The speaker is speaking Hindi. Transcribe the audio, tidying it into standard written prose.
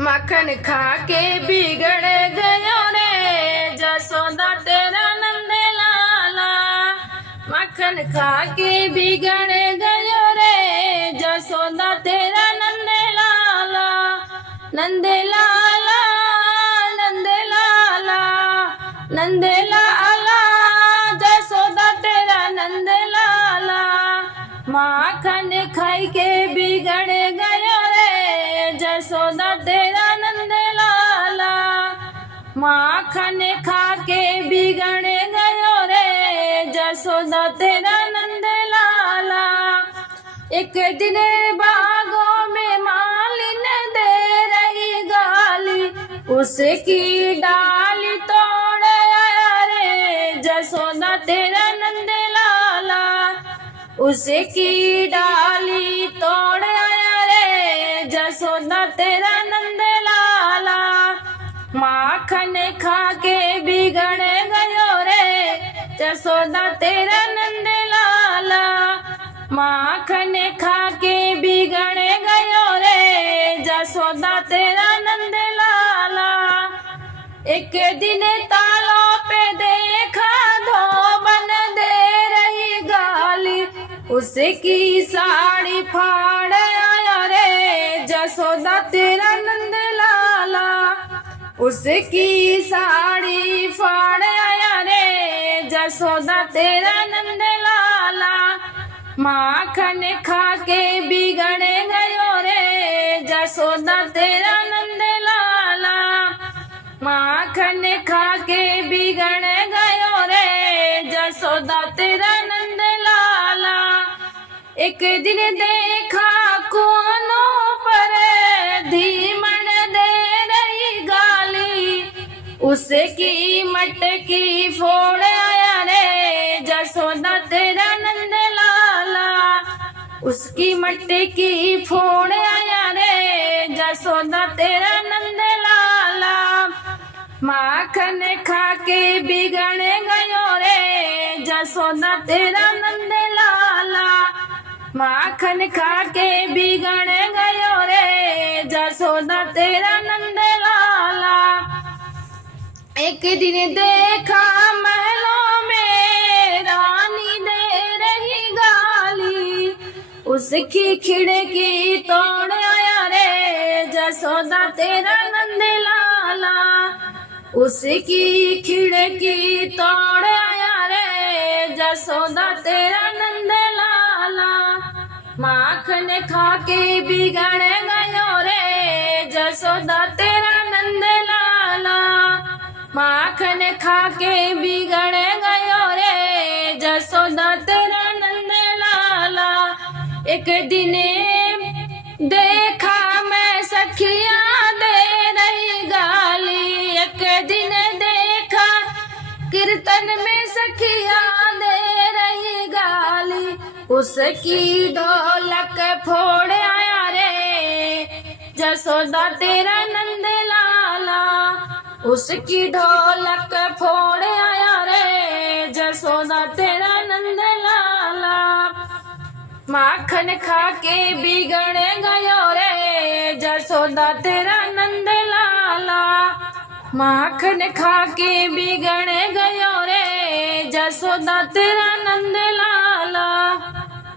मक्खन खा के बिगड़ गयो रे जसोदा तेरा नंद लाला। मक्खन खा के बिगड़ गयो रे जसोदा तेरा नंद लाला। नंद लाला नंद लाला नंद लाला जसोदा तेरा नंद लाला। माखन खाई के बिगड़ गयो रे जसोदा तेरा नंद लाला। माखन खा के बिगड़ गयो रे जसोदा तेरा नंद लाला। एक दिन बागों में मालिन दे रही गाली, उसकी डाली तोड़ आया रे जसोदा तेरा नंद लाला। उसकी डाली तोड़ आया रे जसोदा तेरा नंद लाला। माखन खा के बिगड़ गयो रे जसोदा तेरा नंद लाला। माखन खा के बिगड़ गयो रे जसोदा तेरा नंद लाला। एक दिन तालों पे देखा धोबन दे रही गाली, उसकी साड़ी फाड़ आया रे जसोदा तेरा नंद लाला। उसकी साड़ी फाड़ आया रे जसोदा तेरा नंद लाला। माखन खा के बिगड़ गयो रे जसोदा तेरा नंद लाला। माखन खा के बिगड़ गयो रे जसोदा तेरा नंद लाला। एक दिन देखा कोनों पर धीमन दे रही गाली, उसकी मटकी फोड़ आया रे जसोदा तेरा नंद लाला। उसकी मटकी फोड़ आया रे जसोदा तेरा नंद लाला। माखन खा के बिगड़ गयो रे जसोदा तेरा नंद लाला। माखन खा के बिगड़ गयो रे जसोदा तेरा नंद लाला। एक दिन देखा महलों में रानी दे रही गाली, उसकी खिड़की तोड़ आया रे जसोदा तेरा नंद लाला। उसकी खिड़की तोड़ आया रे जसोदा तेरा नंद लाला। माखन खा के बिगड़ गयो रे जसोदा तेरा नंद लाला। माखन खा के बिगड़ गयो रे जसोदा तेरा नंद लाला। एक दिन देखा मैं सखिया दे रही गाली, एक दिन देखा कीर्तन में सखिया दे रही गाली, उसकी ढोलक फोड़ आया रे जसोदा तेरा नंद लाला। उसकी ढोलक फोड़ आया रे जसोदा तेरा नंद लाला। माखन खा के बिगड़ गयो रे जसोदा तेरा नंद लाला। माखन खा के बिगड़ गयो रे जसोदा तेरा नंद लाला।